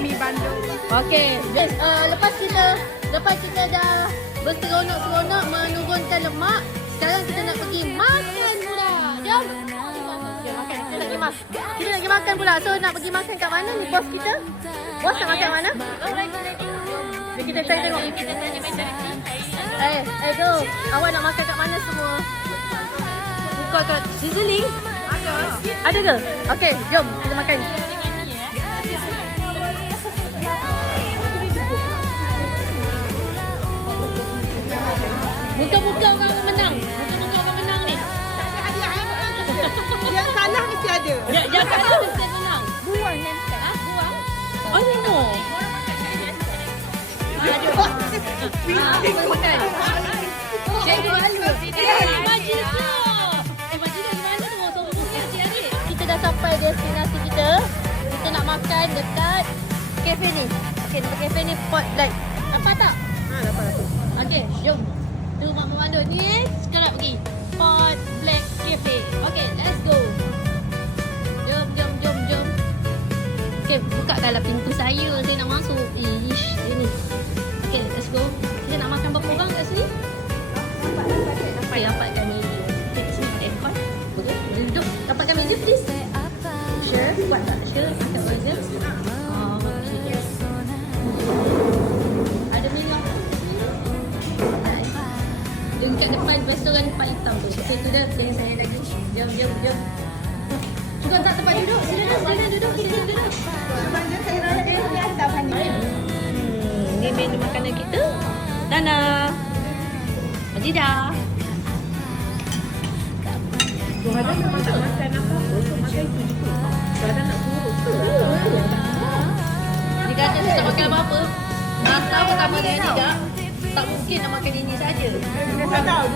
Mi Bandung. Okey. Yes, lepas kita dah berseronok-seronok menurunkan lemak, sekarang kita nak pergi makan pula. Jom. Okey, makan. Kita nak pergi makan pula. So nak pergi makan kat mana ni bos kita? Bos nak makan mana? Jom kita cari tengok. Go. Awak nak makan kat mana semua? Buka kat sizzling. Ada ke? Okey, jom kita makan. Buka-buka orang menang. Buka-buka orang menang ni. Yang kalah mesti ada. Yang kalah mesti menang. Buang nempel. Buang. Oh, no. Ada. Makan. Cikgu Alu. Majlis tu. Majlis dah gimana tu? Kita dah sampai destinasi kita. Kita nak makan dekat kafe ni. Okey, dekat kafe ni Port Black. Apa tak? Dapat. Okey, jom. Tu mak pemandu ni sekarang pergi Port Black Cafe. Okey, let's go. Jom. Okey, buka dalam pintu saya nak masuk. Ish, sini. Okey, let's go. Kita nak makan berapa orang kat sini? Dapatkan meja. Okey, di sini ada aircon. Boleh duduk. Dapatkan meja, please. Sure, kuat tak? Sure, makan meja. Ada meja apa? Dekat depan restoran paling hitam tu. Okey, tu dah dengan saya lagi. Jom. Cuba tak tempat duduk. Sila duduk. Kita duduk. Benda saya rasa dia biasa pandai. Ni menu makanan kita. Tana. Majidah. Kadang memang tak makan apa-apa. So makan itu juga. Kadang nak turut tu. Jika ada tak makan apa-apa, masa pertama dia tidak, tak mungkin nak makan ini saja. Dia tak tahu.